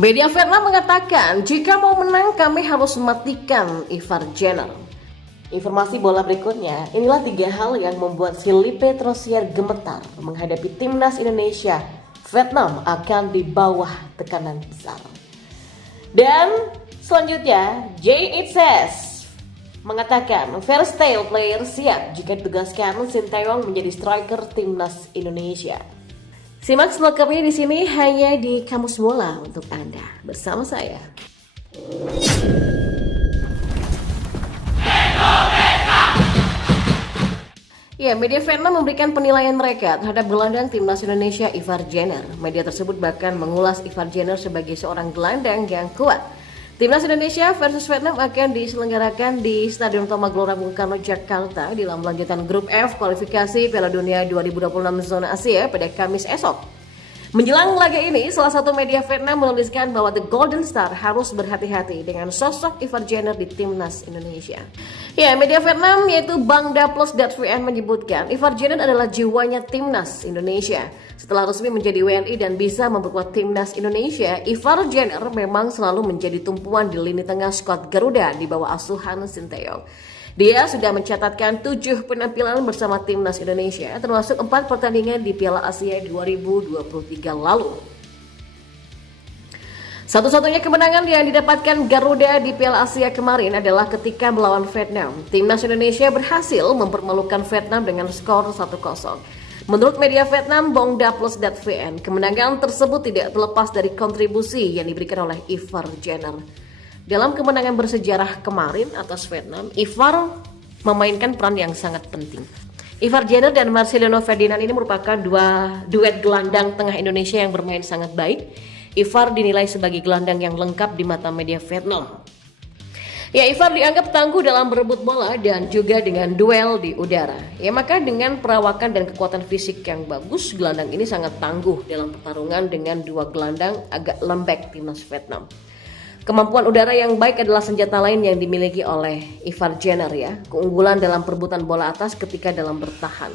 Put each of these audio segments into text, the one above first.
Media Vietnam mengatakan jika mau menang kami harus matikan Ivar Jenner. Informasi bola berikutnya, inilah 3 hal yang membuat Philippe Troussier gemetar menghadapi timnas Indonesia. Vietnam akan di bawah tekanan besar. Dan selanjutnya, Jay Itzes mengatakan versatile player siap jika ditugaskan Sinteyong menjadi striker timnas Indonesia. Simak selengkapnya di sini hanya di Kamus Bola untuk Anda bersama saya. Ya, media Vietnam memberikan penilaian mereka terhadap gelandang timnas Indonesia Ivar Jenner. Media tersebut bahkan mengulas Ivar Jenner sebagai seorang gelandang yang kuat. Timnas Indonesia versus Vietnam akan diselenggarakan di Stadion Utama Gelora Bung Karno, Jakarta dalam lanjutan Grup F kualifikasi Piala Dunia 2026 zona Asia pada Kamis esok. Menjelang laga ini, salah satu media Vietnam menuliskan bahwa The Golden Star harus berhati-hati dengan sosok Ivar Jenner di timnas Indonesia. Ya, media Vietnam yaitu Bangda+.vn menyebutkan Ivar Jenner adalah jiwanya timnas Indonesia. Setelah resmi menjadi WNI dan bisa memperkuat timnas Indonesia, Ivar Jenner memang selalu menjadi tumpuan di lini tengah skuad Garuda di bawah asuhan Sinteyong. Dia sudah mencatatkan 7 penampilan bersama timnas Indonesia, termasuk 4 pertandingan di Piala Asia 2023 lalu. Satu-satunya kemenangan yang didapatkan Garuda di Piala Asia kemarin adalah ketika melawan Vietnam. Timnas Indonesia berhasil mempermalukan Vietnam dengan skor 1-0. Menurut media Vietnam Bangda+.vn, kemenangan tersebut tidak terlepas dari kontribusi yang diberikan oleh Ivar Jenner. Dalam kemenangan bersejarah kemarin atas Vietnam, Ivar memainkan peran yang sangat penting. Ivar Jenner dan Marcelino Ferdinand ini merupakan duet gelandang tengah Indonesia yang bermain sangat baik. Ivar dinilai sebagai gelandang yang lengkap di mata media Vietnam. Ya, Ivar dianggap tangguh dalam berebut bola dan juga dengan duel di udara. Ya, maka dengan perawakan dan kekuatan fisik yang bagus, gelandang ini sangat tangguh dalam pertarungan dengan dua gelandang agak lembek timnas Vietnam. Kemampuan udara yang baik adalah senjata lain yang dimiliki oleh Ivar Jenner ya. Keunggulan dalam perebutan bola atas ketika dalam bertahan.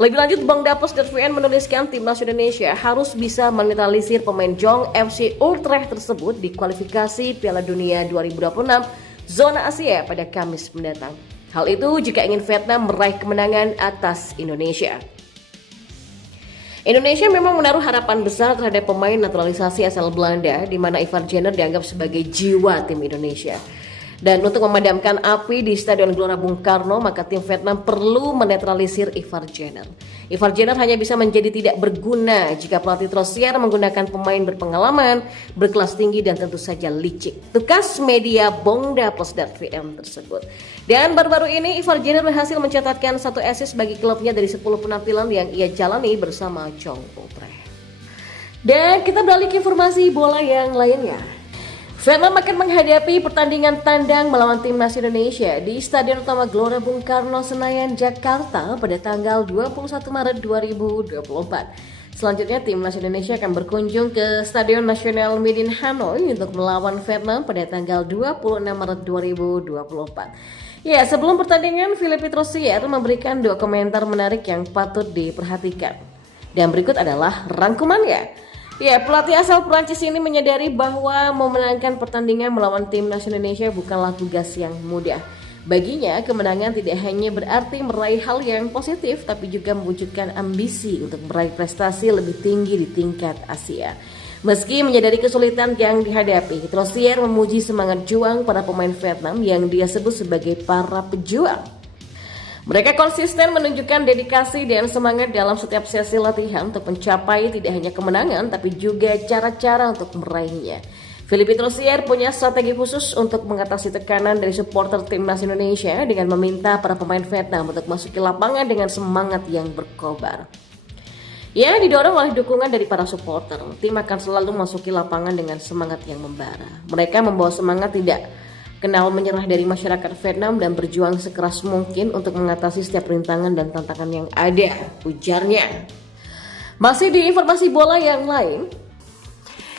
Lebih lanjut, Bangda+.vn menuliskan timnas Indonesia harus bisa menetralisir pemain Jong FC Utrecht tersebut di kualifikasi Piala Dunia 2026 zona Asia pada Kamis mendatang. Hal itu jika ingin Vietnam meraih kemenangan atas Indonesia. Indonesia memang menaruh harapan besar terhadap pemain naturalisasi asal Belanda, di mana Ivar Jenner dianggap sebagai jiwa tim Indonesia. Dan untuk memadamkan api di Stadion Gelora Bung Karno, maka tim Vietnam perlu menetralisir Ivar Jenner. Ivar Jenner hanya bisa menjadi tidak berguna jika pelatih Troussier menggunakan pemain berpengalaman, berkelas tinggi dan tentu saja licik. Tukas media Bangda+.vn tersebut. Dan baru-baru ini Ivar Jenner berhasil mencatatkan 1 assist bagi klubnya dari 10 penampilan yang ia jalani bersama Jong Utrecht. Dan kita beralih ke informasi bola yang lainnya. Vietnam akan menghadapi pertandingan tandang melawan timnas Indonesia di Stadion Utama Gelora Bung Karno, Senayan, Jakarta pada tanggal 21 Maret 2024. Selanjutnya timnas Indonesia akan berkunjung ke Stadion Nasional Midin Hanoi untuk melawan Vietnam pada tanggal 26 Maret 2024. Ya, sebelum pertandingan, Philippe Troussier memberikan 2 komentar menarik yang patut diperhatikan. Dan berikut adalah rangkumannya. Ya, pelatih asal Prancis ini menyadari bahwa memenangkan pertandingan melawan timnas Indonesia bukanlah tugas yang mudah. Baginya, kemenangan tidak hanya berarti meraih hal yang positif, tapi juga mewujudkan ambisi untuk meraih prestasi lebih tinggi di tingkat Asia. Meski menyadari kesulitan yang dihadapi, Troussier memuji semangat juang para pemain Vietnam yang dia sebut sebagai para pejuang. Mereka konsisten menunjukkan dedikasi dan semangat dalam setiap sesi latihan untuk mencapai tidak hanya kemenangan tapi juga cara-cara untuk meraihnya. Philippe Troussier punya strategi khusus untuk mengatasi tekanan dari supporter timnas Indonesia dengan meminta para pemain Vietnam untuk masuki lapangan dengan semangat yang berkobar. Ya, didorong oleh dukungan dari para supporter, tim akan selalu masuki lapangan dengan semangat yang membara. Mereka membawa semangat tidak kenal menyerah dari masyarakat Vietnam dan berjuang sekeras mungkin untuk mengatasi setiap rintangan dan tantangan yang ada, ujarnya. Masih di informasi bola yang lain.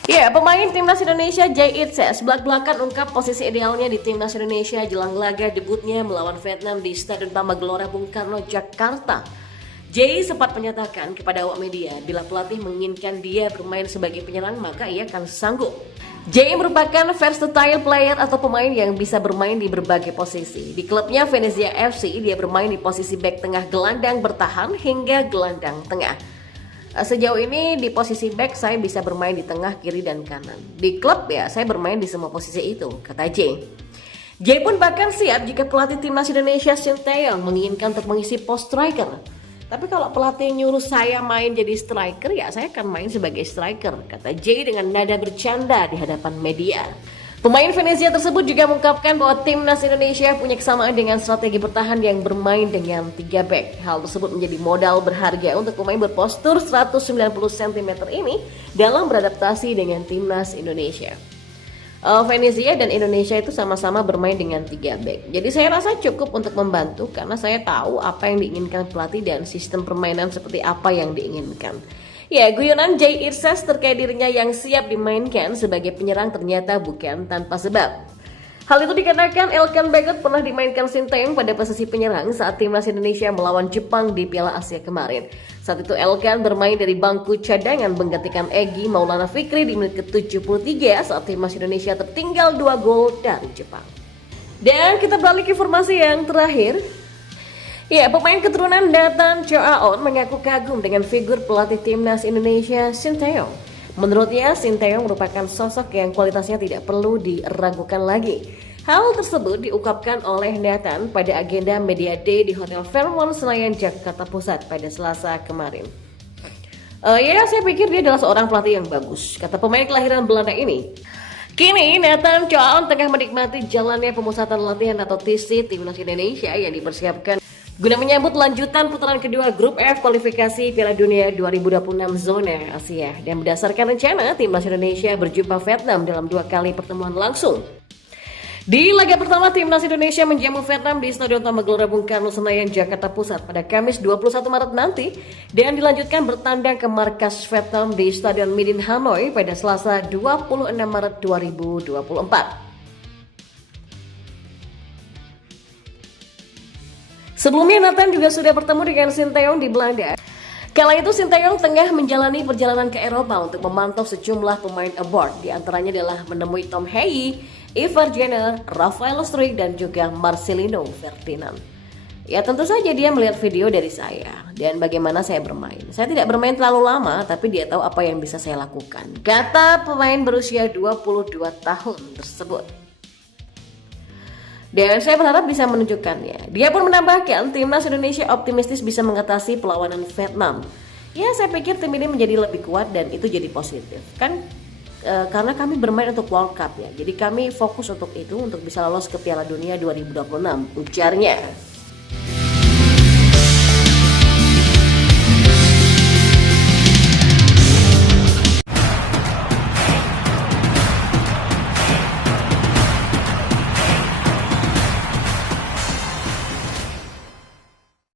Ya, pemain timnas Indonesia Jay Itzes belak-belakan ungkap posisi idealnya di timnas Indonesia jelang laga debutnya melawan Vietnam di Stadion Utama Gelora Bung Karno, Jakarta. Jay sempat menyatakan kepada awak media bila pelatih menginginkan dia bermain sebagai penyerang maka ia akan sanggup. Jay merupakan versatile player atau pemain yang bisa bermain di berbagai posisi. Di klubnya Venezia FC, dia bermain di posisi bek tengah, gelandang bertahan hingga gelandang tengah. Sejauh ini di posisi bek saya bisa bermain di tengah, kiri, dan kanan. Di klub ya saya bermain di semua posisi itu, kata Jay. Jay pun bahkan siap jika pelatih timnas Indonesia Sinteyong menginginkan untuk mengisi pos striker. Tapi kalau pelatih nyuruh saya main jadi striker, ya saya akan main sebagai striker, kata Jay dengan nada bercanda di hadapan media. Pemain Venezia tersebut juga mengungkapkan bahwa timnas Indonesia punya kesamaan dengan strategi bertahan yang bermain dengan 3 back. Hal tersebut menjadi modal berharga untuk pemain berpostur 190 cm ini dalam beradaptasi dengan timnas Indonesia. Venezia dan Indonesia itu sama-sama bermain dengan 3 back. Jadi saya rasa cukup untuk membantu karena saya tahu apa yang diinginkan pelatih dan sistem permainan seperti apa yang diinginkan. Ya, guyonan Jay Irsas terkait dirinya yang siap dimainkan sebagai penyerang ternyata bukan tanpa sebab. Hal itu dikarenakan Elkan Bagot pernah dimainkan Sinteyong pada posisi penyerang saat timnas Indonesia melawan Jepang di Piala Asia kemarin. Saat itu Elkan bermain dari bangku cadangan menggantikan Egy Maulana Fikri di menit ke-73 saat timnas Indonesia tertinggal 2 gol dari Jepang. Dan kita beralih ke informasi yang terakhir. Ya, pemain keturunan Nathan Choaon mengaku kagum dengan figur pelatih timnas Indonesia Sinteyong. Menurutnya, Sinteyong merupakan sosok yang kualitasnya tidak perlu diragukan lagi. Hal tersebut diungkapkan oleh Nathan pada agenda Media Day di Hotel Fairmont Senayan, Jakarta Pusat pada Selasa kemarin. Ya, saya pikir dia adalah seorang pelatih yang bagus, kata pemain kelahiran Belanda ini. Kini, Nathan Choaon tengah menikmati jalannya pemusatan latihan atau TC timnas Indonesia yang dipersiapkan guna menyambut lanjutan putaran kedua Grup F kualifikasi Piala Dunia 2026 zona Asia. Dan berdasarkan rencana, timnas Indonesia berjumpa Vietnam dalam 2 kali pertemuan langsung. Di laga pertama, timnas Indonesia menjamu Vietnam di Stadion Utama Gelora Bung Karno Senayan, Jakarta Pusat pada Kamis 21 Maret nanti dan dilanjutkan bertandang ke markas Vietnam di Stadion Midin Hanoi pada Selasa 26 Maret 2024. Sebelumnya Nathan juga sudah bertemu dengan Sinteyong di Belanda. Kala itu Sinteyong tengah menjalani perjalanan ke Eropa untuk memantau sejumlah pemain abroad. Di antaranya adalah menemui Tom Heyi, Ivar Jenner, Rafael Struijk, dan juga Marcelino Ferdinand. Ya tentu saja dia melihat video dari saya dan bagaimana saya bermain. Saya tidak bermain terlalu lama, tapi dia tahu apa yang bisa saya lakukan, kata pemain berusia 22 tahun tersebut. Dan saya berharap bisa menunjukkannya. Dia pun menambahkan timnas Indonesia optimistis bisa mengatasi perlawanan Vietnam. Ya saya pikir tim ini menjadi lebih kuat dan itu jadi positif. Kan karena kami bermain untuk World Cup ya. Jadi kami fokus untuk itu untuk bisa lolos ke Piala Dunia 2026, ujarnya.